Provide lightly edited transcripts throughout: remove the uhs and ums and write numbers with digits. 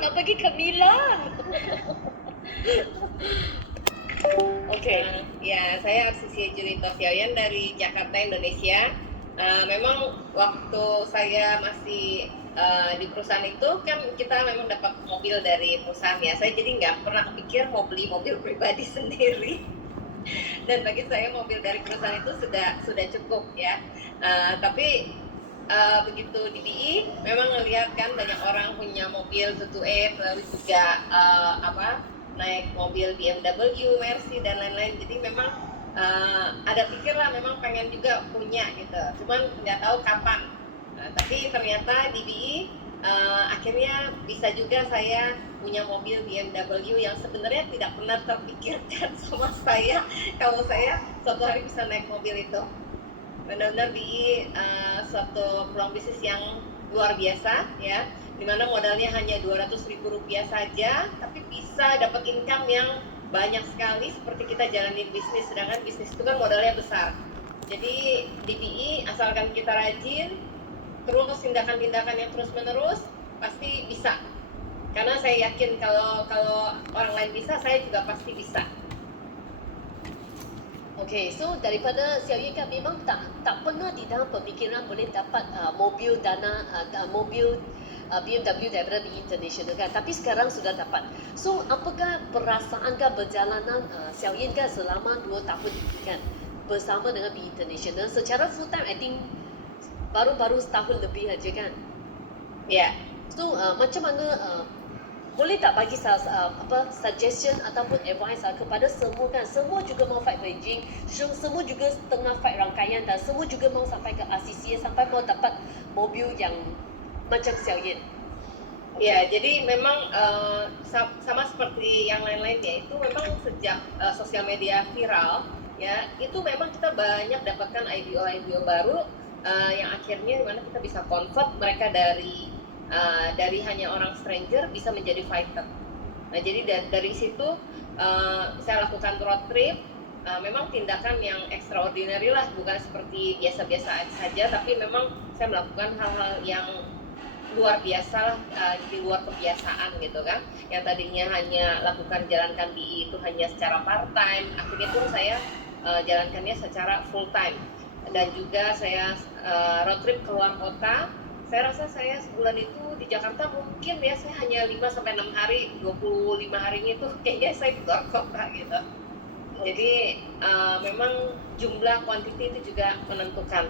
nak pergi ke Milan. Oke, ya saya Arsisia Julito Xiaoyan dari Jakarta, Indonesia. Memang waktu saya masih di perusahaan itu kan kita memang dapat mobil dari perusahaan ya. Saya jadi nggak pernah kepikir mau beli mobil pribadi sendiri. Dan bagi saya mobil dari perusahaan itu sudah cukup ya. Tapi begitu di BI memang ngelihat kan banyak orang punya mobil 228 lalu juga naik mobil BMW, Mercy dan lain-lain. Jadi memang ada pikir lah memang pengen juga punya gitu. Cuman nggak tahu kapan. Tapi ternyata di BI akhirnya bisa juga saya punya mobil BMW yang sebenarnya tidak pernah terpikirkan sama saya kalau saya suatu hari bisa naik mobil itu. Benar-benar di suatu peluang bisnis yang luar biasa ya, dimana modalnya hanya Rp200.000 saja, tapi bisa dapat income yang banyak sekali seperti kita jalanin bisnis, sedangkan bisnis itu kan modalnya besar. Jadi di BI asalkan kita rajin, terus tindakan-tindakan yang terus-menerus pasti bisa. Karena saya yakin kalau orang lain bisa, saya juga pasti bisa. Okay, so daripada Xiaoyan kan memang tak pernah di dalam pemikiran boleh dapat mobil mobil BMW daripada BI International kan, tapi sekarang sudah dapat. So apakah perasaan kan perjalanan Xiaoyan kan selama 2 tahun kan bersama dengan BI International secara full time? I think baru setahun lebih aja kan. Ya. Yeah. So macam mana boleh tak bagi suggestion ataupun advice kepada semua kan, semua juga mau fight Beijing, semua juga tengah fight rangkaian dan semua juga mau sampai ke RCCA, sampai mau dapat mobil yang macam Xiaoyan. Ya, jadi memang sama seperti yang lain-lainnya itu memang sejak sosial media viral ya, itu memang kita banyak dapatkan idea baru yang akhirnya dimana kita bisa convert mereka dari hanya orang stranger bisa menjadi fighter. Nah, jadi dari situ saya lakukan road trip. Memang tindakan yang extraordinary lah, bukan seperti biasa-biasa saja, tapi memang saya melakukan hal-hal yang luar biasa di luar kebiasaan gitu kan. Yang tadinya hanya lakukan jalankan BI itu hanya secara part time, akhirnya pun saya jalankannya secara full time. Dan juga saya road trip keluar kota. Saya rasa saya sebulan itu di Jakarta mungkin ya saya hanya 5-6 hari, 25 harinya itu kayaknya saya di luar kota gitu. Jadi memang jumlah kuantiti itu juga menentukan.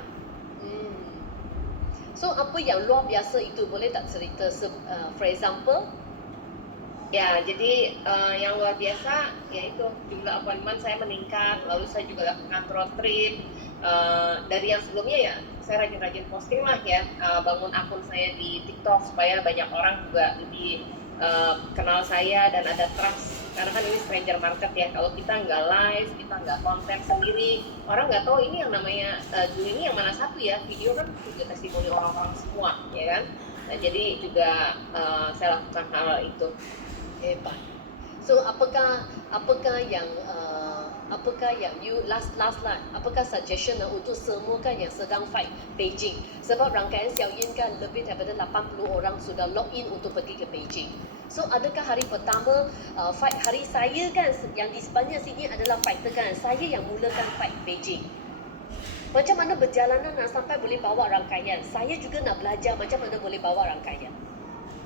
So apa yang luar biasa itu, boleh tak cerita for example? Ya, jadi yang luar biasa yaitu jumlah appointment saya meningkat, lalu saya juga lakukan road trip. Dari yang sebelumnya ya saya rajin-rajin posting lah ya, bangun akun saya di TikTok supaya banyak orang juga lebih kenal saya dan ada trust. Karena kan ini stranger market ya, kalau kita nggak live, kita nggak konten sendiri, orang nggak tahu ini yang namanya Juli ini yang mana satu ya. Video kan juga testimoni orang-orang semua ya kan. Nah, jadi juga saya lakukan hal itu. Hebat. So apakah yang you last lah, apakah suggestion untuk semua kan yang sedang fight Beijing, sebab rangkaian Xiaoyan kan lebih daripada 80 orang sudah log in untuk pergi ke Beijing. So adakah hari pertama fight, hari saya kan yang di sepanjang sini adalah fighter kan, saya yang mulakan fight Beijing. Macam mana berjalanan nak sampai boleh bawa rangkaian? Saya juga nak belajar macam mana boleh bawa rangkaian.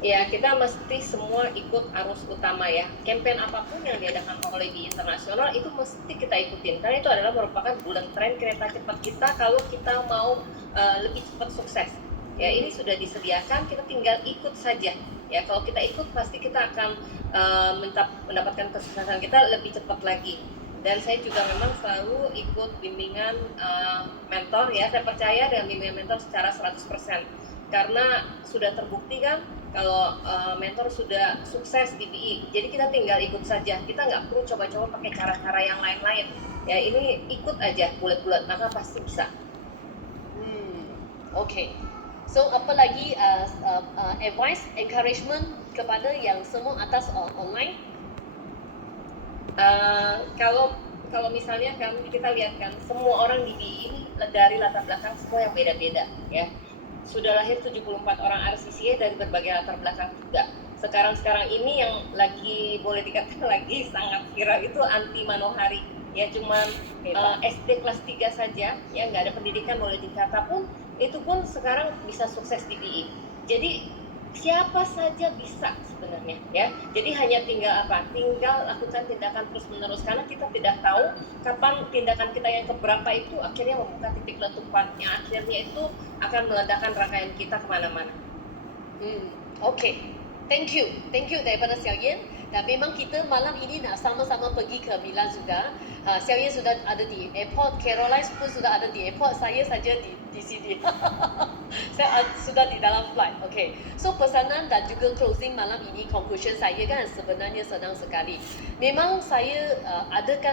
Ya, kita mesti semua ikut arus utama ya. Campaign apapun yang diadakan oleh BI Internasional itu mesti kita ikutin, karena itu adalah merupakan bullet train kereta cepat kita kalau kita mau lebih cepat sukses. Ya, ini sudah disediakan, kita tinggal ikut saja. Ya, kalau kita ikut pasti kita akan mendapatkan kesuksesan kita lebih cepat lagi. Dan saya juga memang selalu ikut bimbingan mentor ya. Saya percaya dengan bimbingan mentor secara 100%. Karena sudah terbukti kan kalau mentor sudah sukses di BI, jadi kita tinggal ikut saja, kita nggak perlu coba-coba pakai cara-cara yang lain-lain ya, ini ikut aja bulat-bulat maka pasti bisa. Okay, so apa lagi advice, encouragement kepada yang semua atas online? Kalau misalnya kan kita lihat kan semua orang di BI ini dari latar belakang semua yang beda-beda ya. sudah lahir 74 orang RCCA dari berbagai latar belakang juga. Sekarang ini yang lagi boleh dikatakan lagi sangat viral itu Anti Manohari. Ya cuman SD kelas 3 saja, ya nggak ada pendidikan boleh dikata pun, itu pun sekarang bisa sukses di PI. Jadi siapa saja bisa sebenarnya ya. Jadi hanya tinggal lakukan tindakan terus menerus, karena kita tidak tahu kapan tindakan kita yang keberapa itu akhirnya membuka titik letupan yang akhirnya itu akan meledakkan rangkaian kita kemana-mana. Okay. Thank you daripada Xiao Yan. Dan memang kita malam ini nak sama-sama pergi ke Milan juga. Xiao Yan sudah ada di airport, Caroline pun sudah ada di airport, saya saja di sini. Saya sudah di dalam flight. Okay. So pesanan dan juga closing malam ini, conclusion saya kan sebenarnya senang sekali. Memang saya adakan